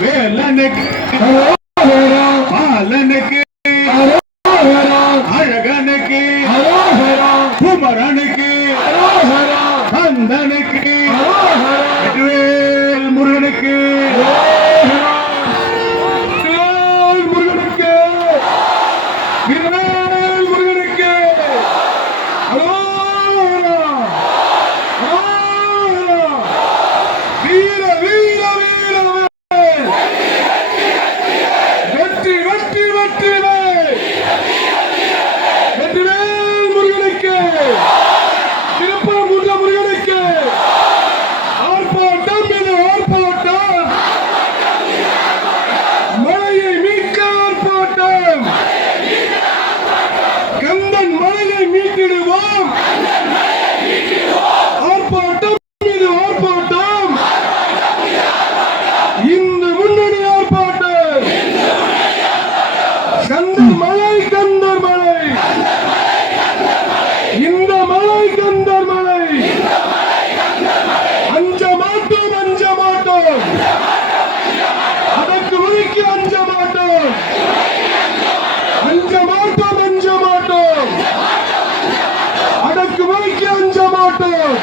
வேலனுக்கு அரோகரா பாலனுக்கு அரோகரா அழகனுக்கு அரோகரா குமரனுக்கு அரோகரா கந்தனுக்கு அரோகரா வெற்றிவேல் முருகனுக்கு வேல் முருகனுக்கு கந்தர் மலை கந்தர் மலை. இந்த மலை கந்தர் மலை. அஞ்ச மாட்டோம் அஞ்ச மாட்டோம். அதற்கு உரிக்கு அஞ்ச மாட்டோம். அஞ்ச மாட்டோம் அஞ்ச மாட்டோம். அதற்கு உரிக்கு அஞ்ச மாட்டோம்.